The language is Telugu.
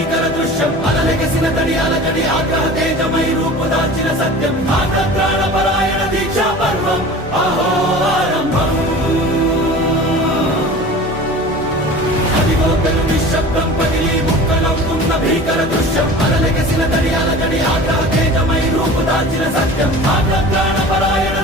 భీకర దృశ్యం అలలెగసిన తడి అలజడి ఆగ్రహ తేజమై రూపు దాల్చిన సత్యం ప్రాణ పరాయణ దీక్షా పర్వం అహో ఆరంభం అదిగో పెను నిశ్శబ్దం పగిలి ముక్కలవుతున్న భీకర దృశ్యం అలలెగసిన తడి అలజడి ఆగ్రహ తేజమై రూపు దాల్చిన సత్యం ప్రాణ పరాయణ